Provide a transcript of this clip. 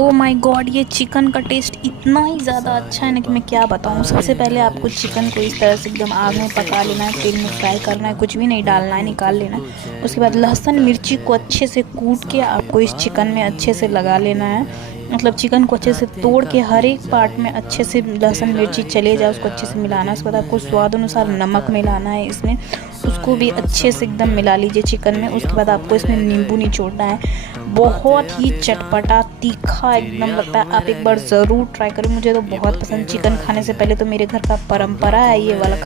Oh my God, ये chicken का test इतना ही ज़्यादा अच्छा है ना कि मैं क्या बताऊँ। सबसे पहले आपको चिकन को इस तरह से एकदम आग में पका लेना है, तेल में फ्राई करना है, कुछ भी नहीं डालना है, निकाल लेना है। उसके बाद लहसुन मिर्ची को अच्छे से कूट के आपको इस चिकन में अच्छे से लगा लेना है। मतलब चिकन को अच्छे से तोड़ के हर एक पार्ट में अच्छे से लहसुन मिर्ची चले जाए, उसको अच्छे से मिलाना है। उसके बाद आपको स्वाद अनुसार नमक मिलाना है इसमें, उसको भी अच्छे से एकदम मिला लीजिए चिकन में। उसके बाद आपको इसमें नींबू निचोड़ना है। बहुत ही चटपटा तीखा एकदम लगता है, आप एक बार ज़रूर ट्राई करें। मुझे तो बहुत पसंद, चिकन खाने से पहले तो मेरे घर का परंपरा है ये वाला।